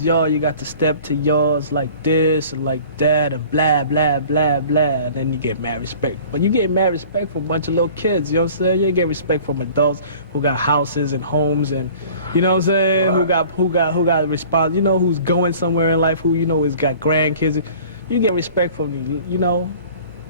Yo, you got to step to yours like this and like that and blah, blah, blah, blah. And then you get mad respect. But you get mad respect from a bunch of little kids, you know what I'm saying? You get respect from adults who got houses and homes and, you know what I'm saying? Right. Who got response, you know, who's going somewhere in life, who, you know, has got grandkids. You get respect from, you know,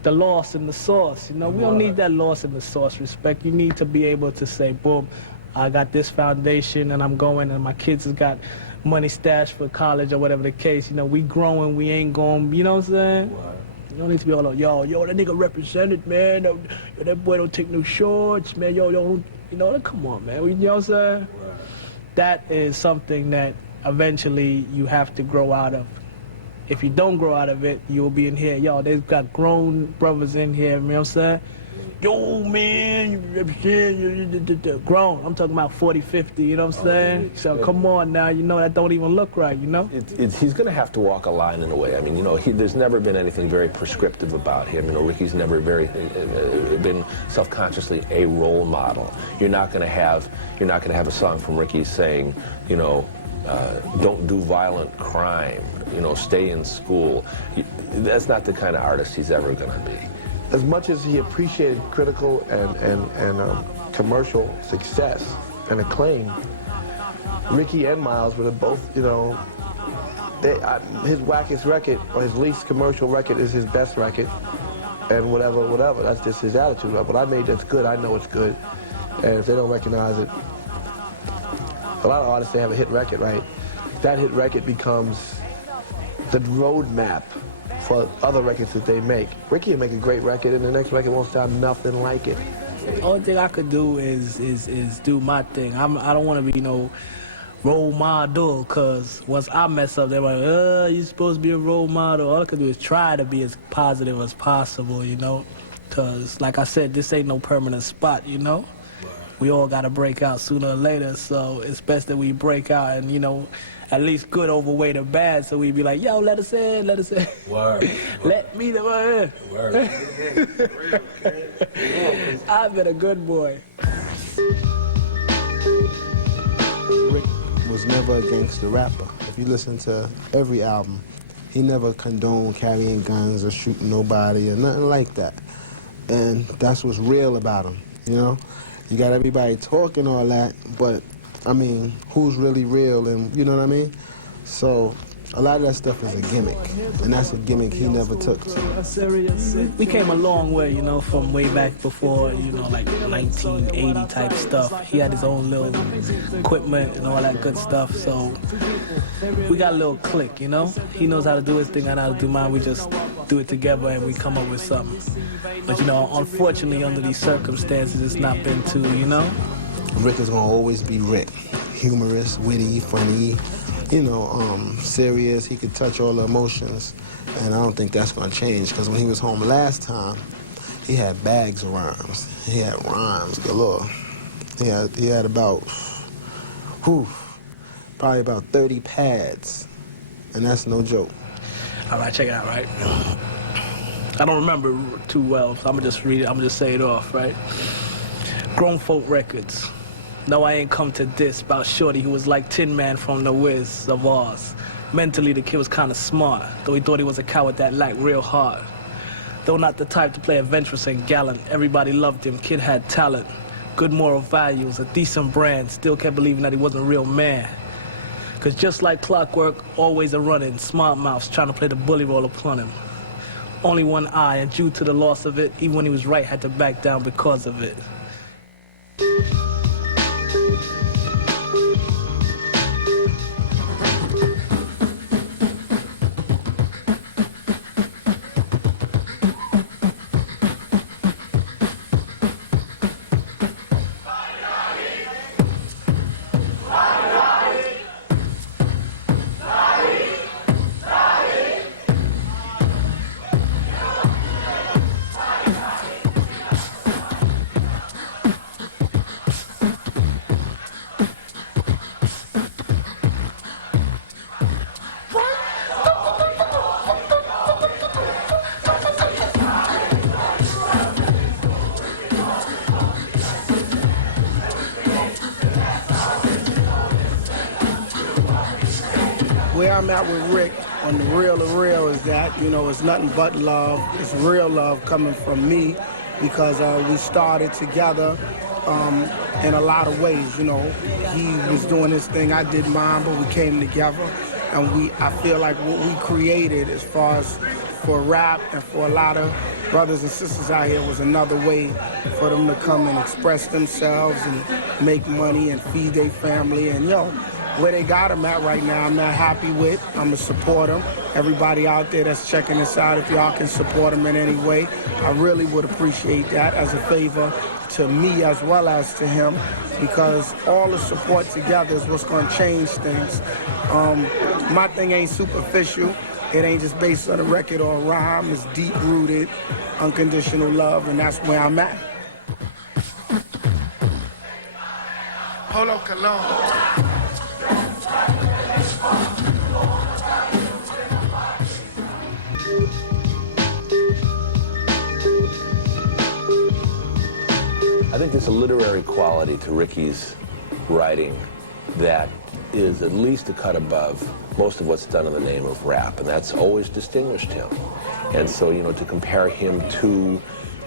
the loss and the source. You know, we don't need that loss and the source respect. You need to be able to say, boom, I got this foundation and I'm going and my kids has got money stashed for college or whatever the case. You know, we growing, we ain't going, you know what I'm saying? Right. You don't need to be all like, yo, that nigga represented, man. Yo, that boy don't take no shorts, man. Yo, you know, come on, man. You know what I'm saying? Right. That is something that eventually you have to grow out of. If you don't grow out of it, you'll be in here. Yo, they've got grown brothers in here, you know what I'm saying? Yo, man, you represent, grown. I'm talking about 40, 50, you know what I'm saying? So come on now, you know, that don't even look right, you know? He's going to have to walk a line in a way. I mean, you know, there's never been anything very prescriptive about him. You know, Ricky's never been self-consciously a role model. You're not going to have a song from Ricky saying, you know, don't do violent crime, you know, stay in school. That's not the kind of artist he's ever going to be. As much as he appreciated critical and commercial success and acclaim, Ricky and Miles were both, you know, his wackest record or his least commercial record is his best record, and whatever. That's just his attitude. What I made that's good, I know it's good, and if they don't recognize it, a lot of artists, they have a hit record, right? That hit record becomes the roadmap for other records that they make. Ricky will make a great record, and the next record won't sound nothing like it. The only thing I could do is do my thing. I don't want to be no role model, because once I mess up, they're like, you're supposed to be a role model. All I could do is try to be as positive as possible, you know? Because, like I said, this ain't no permanent spot, you know? We all got to break out sooner or later, so it's best that we break out and, you know, at least good overweight or bad, so we be like, yo, let us in. Word. Let me the word. Word. I've been a good boy. Rick was never a gangster rapper. If you listen to every album, he never condoned carrying guns or shooting nobody or nothing like that. And that's what's real about him, you know? You got everybody talking all that, but I mean, who's really real, and you know what I mean? So a lot of that stuff is a gimmick, and that's a gimmick he never took to. We came a long way, you know, from way back before, you know, like 1980 type stuff. He had his own little equipment and all that good stuff, so we got a little click, you know? He knows how to do his thing, I know how to do mine. We just do it together and we come up with something. But, you know, unfortunately, under these circumstances, it's not been too, you know? Rick is gonna always be Rick. Humorous, witty, funny, you know, serious. He could touch all the emotions, and I don't think that's gonna change, because when he was home last time, he had bags of rhymes. He had rhymes galore. He had about, probably about 30 pads, and that's no joke. All right, check it out, right? I don't remember too well, so I'm gonna just read it, I'm gonna just say it off, right? Grown Folk Records. No, I ain't come to diss about Shorty who was like Tin Man from the Wiz of Oz. Mentally, the kid was kind of smart, though he thought he was a coward that lacked real heart. Though not the type to play adventurous and gallant, everybody loved him, kid had talent, good moral values, a decent brand, still kept believing that he wasn't a real man. Cause just like clockwork, always a running, smart mouths trying to play the bully role upon him. Only one eye, and due to the loss of it, even when he was right, had to back down because of it. Where I'm at with Rick on the real is that, you know, it's nothing but love. It's real love coming from me because we started together in a lot of ways, you know. He was doing his thing, I did mine, but we came together. And I feel like what we created as far as for rap and for a lot of brothers and sisters out here was another way for them to come and express themselves and make money and feed their family. And yo, where they got them at right now, I'm not happy with. I'm gonna support them. Everybody out there that's checking this out, if y'all can support them in any way, I really would appreciate that as a favor to me as well as to him, because all the support together is what's gonna change things. My thing ain't superficial. It ain't just based on a record or a rhyme. It's deep-rooted, unconditional love, and that's where I'm at. Polo Cologne. I think there's a literary quality to Ricky's writing that is at least a cut above most of what's done in the name of rap, and that's always distinguished him. And so, you know, to compare him to,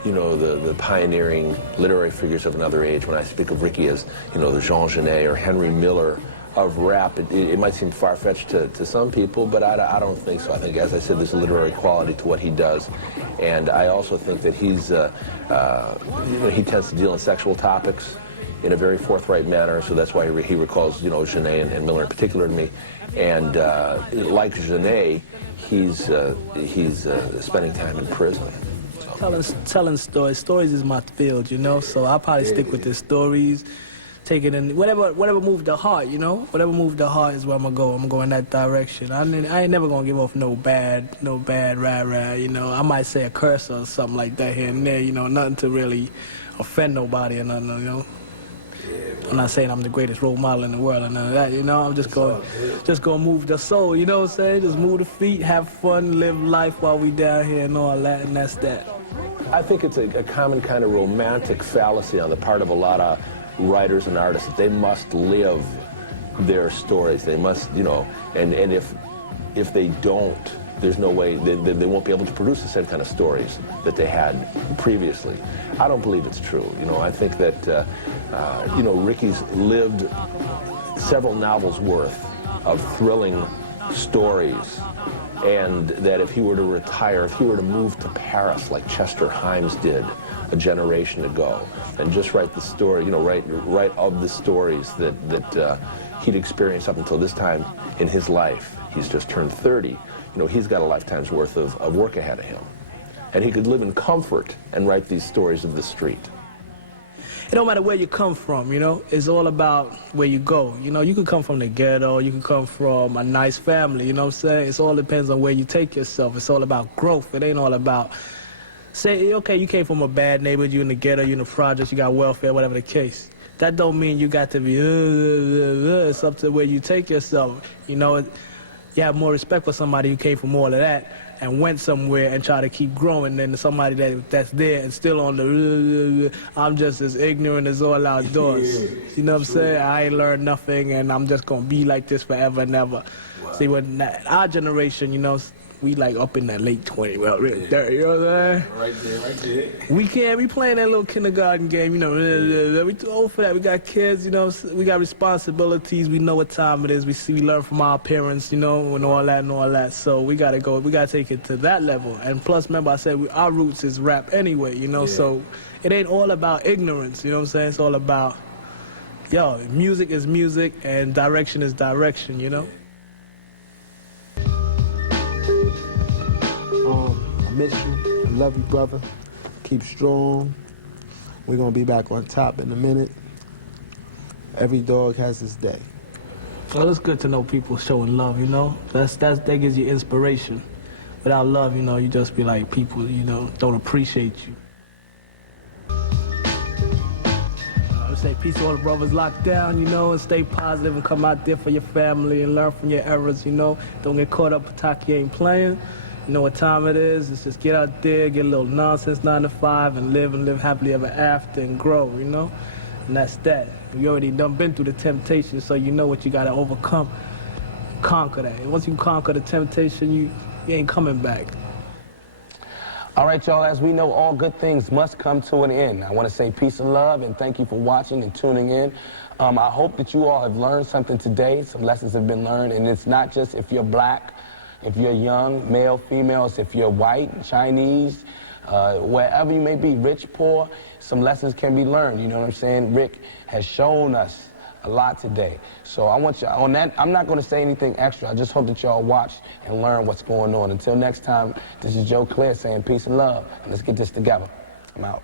you know, the pioneering literary figures of another age, when I speak of Ricky as, you know, the Jean Genet or Henry Miller of rap, it might seem far-fetched to some people, but I don't think so. I think, as I said, there's a literary quality to what he does. And I also think that he's, you know, he tends to deal in sexual topics in a very forthright manner, so that's why he recalls, you know, Genet and Miller in particular to me. And like Genet, he's spending time in prison. So. Telling stories. Stories is my field, you know, so I'll probably stick with the stories. Take it in, whatever moved the heart, you know? Whatever moved the heart is where I'm gonna go. I'm gonna go in that direction. I ain't never gonna give off no bad rah, you know? I might say a curse or something like that here and there, you know? Nothing to really offend nobody or nothing, you know? I'm not saying I'm the greatest role model in the world or none of that, you know? I'm just gonna move the soul, you know what I'm saying? Just move the feet, have fun, live life while we down here and all that, and that's that. I think it's a common kind of romantic fallacy on the part of a lot of writers and artists that they must live their stories. They must, you know, and if they don't, there's no way they won't be able to produce the same kind of stories that they had previously. I don't believe it's true. You know, I think that you know, Ricky's lived several novels worth of thrilling stories, and that if he were to retire, if he were to move to Paris like Chester Himes did a generation ago, and just write the story, you know, write of the stories that he'd experienced up until this time in his life. He's just turned 30. You know, he's got a lifetime's worth of work ahead of him. And he could live in comfort and write these stories of the street. It don't matter where you come from, you know? It's all about where you go. You know, you could come from the ghetto, you could come from a nice family, you know what I'm saying? It all depends on where you take yourself. It's all about growth. It ain't all about, say, okay, you came from a bad neighborhood, you in the ghetto, you in the projects, you got welfare, whatever the case. That don't mean you got to be, it's up to where you take yourself. You know, you have more respect for somebody who came from all of that and went somewhere and try to keep growing than somebody that's there and still on the, I'm just as ignorant as all outdoors. Yeah, you know what I'm saying? I ain't learned nothing and I'm just going to be like this forever and ever. Wow. See, when our generation, you know, we like up in that late 20s, well, really dirty, you know what I'm saying? Right there. We can't be playing that little kindergarten game, you know, we too old for that. We got kids, you know, we got responsibilities, we know what time it is, we learn from our parents, you know, and all that. So we gotta take it to that level. And plus, remember I said our roots is rap anyway, you know, so it ain't all about ignorance, you know what I'm saying? It's all about, yo, music is music and direction is direction, you know? I miss you. I love you, brother. Keep strong. We're going to be back on top in a minute. Every dog has his day. Well, it's good to know people showing love, you know? That gives you inspiration. Without love, you know, you just be like people, you know, don't appreciate you. I would say peace to all the brothers locked down, you know, and stay positive and come out there for your family and learn from your errors, you know? Don't get caught up with Taki ain't playing. You know what time it is. It's just get out there, get a little nonsense 9 to 5 and live happily ever after and grow, you know? And that's that. You already been through the temptation, so you know what you gotta overcome. conquer that. And once you conquer the temptation, you ain't coming back. All right, y'all, as we know, all good things must come to an end. I want to say peace and love, and thank you for watching and tuning in. I hope that you all have learned something today. Some lessons have been learned, and it's not just if you're black, if you're young, male, females, if you're white, Chinese, wherever you may be, rich, poor, some lessons can be learned. You know what I'm saying? Rick has shown us a lot today. So I want you on that. I'm not going to say anything extra. I just hope that y'all watch and learn what's going on. Until next time, this is Joe Clear saying peace and love. And let's get this together. I'm out.